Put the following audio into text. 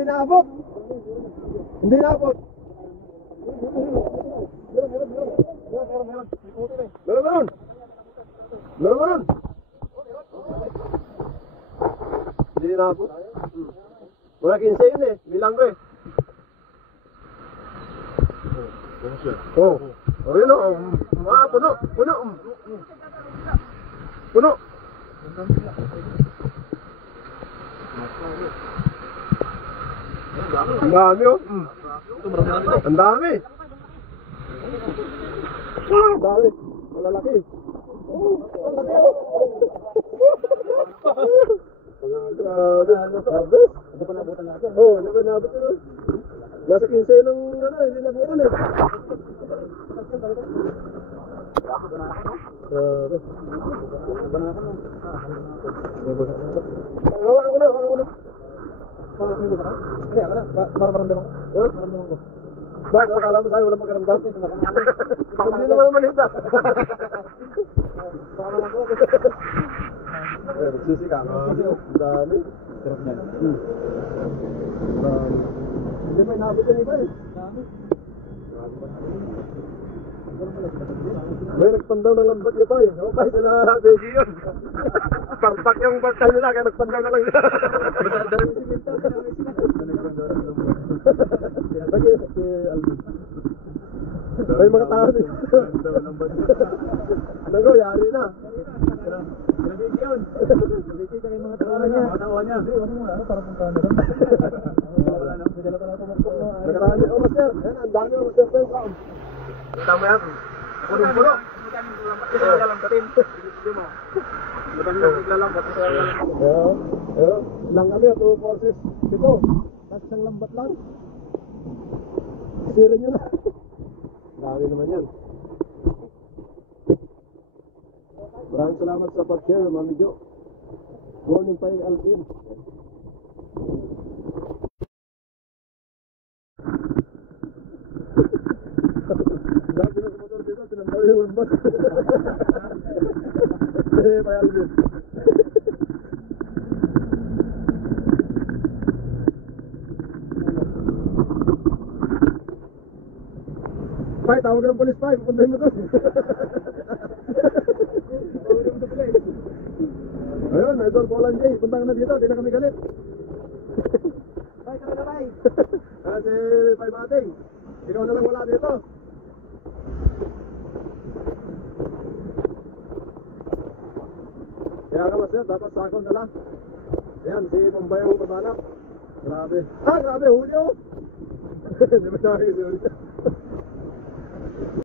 Hindi naabot. Hindi naabot. Meron. Meron. Hindi naabot. Wala 15 yun eh. Bilang ko eh. Oh. Oh, yun o. Ah, puno. Puno. Puno. Ang dami oh. Ang dami. Ang dami. Malalaki. Ang laki oh. Grabe. Harvest. Hindi pa nabutan na. Oo, hindi pa nabutan na. Nasa 15 ng ano, hindi nabutan eh. Grabe. Banakan mo. Hawakan ko na. Hawakan mo ba? Hindi, ako na. Para maramdaman ko. Maramdaman ko. Bakit? Akala mo sa'yo walang magkaramdam? Hindi naman naman hita. Baka naman ko. Nagsisi ka. Ang dami. Sarap niyan. Hindi pa inabot yan iba eh. Dami. May nagpandaw ng lambat niya pa eh. Ako pa sila beji yun. Partak yung partay nila kaya nagpandaw na lang nila. Dahil si Minta, dahil sila. Nagpandaw ng lambat. Lagi si Alvin. May mga tao din. Nagpandaw ng lambat. Nago, yari na. Beji yun. Beji kami mga tawa niya. Mga tawa niya. Hindi, wala mo na. Para punta na lang. Wala na. May dala pa na tumakbo. Nakaraan niya. Oh, master. Ang dami oh, master. Tama yan. Puno-puno. Kasi lalambatin. Madami yung naglalambat. Lang kami, 2 forces. Ito. Tapos isang lambat lang. Isirin nyo na. Dami naman yan. Maraming salamat sa pag-share, Mami Jo. Morning pa yung Alvin. Dahil sinagmotor dito, tinambaw yung lambat. Eh, pa Alvin. Pai, tawag ng polis pa, pupuntahin mo to. Ayun, Idol Polan J, punta ka na dito, di na kami galit. Pai, kami na Pai. Kasi Pai Mating, ikaw na lang wala dito. Kaya ka mas yan, dapat sakon na lang. Ayan, si Pambayang Pasalak. Grabe. Ah, grabe, huli oh. Di ba siya si huli?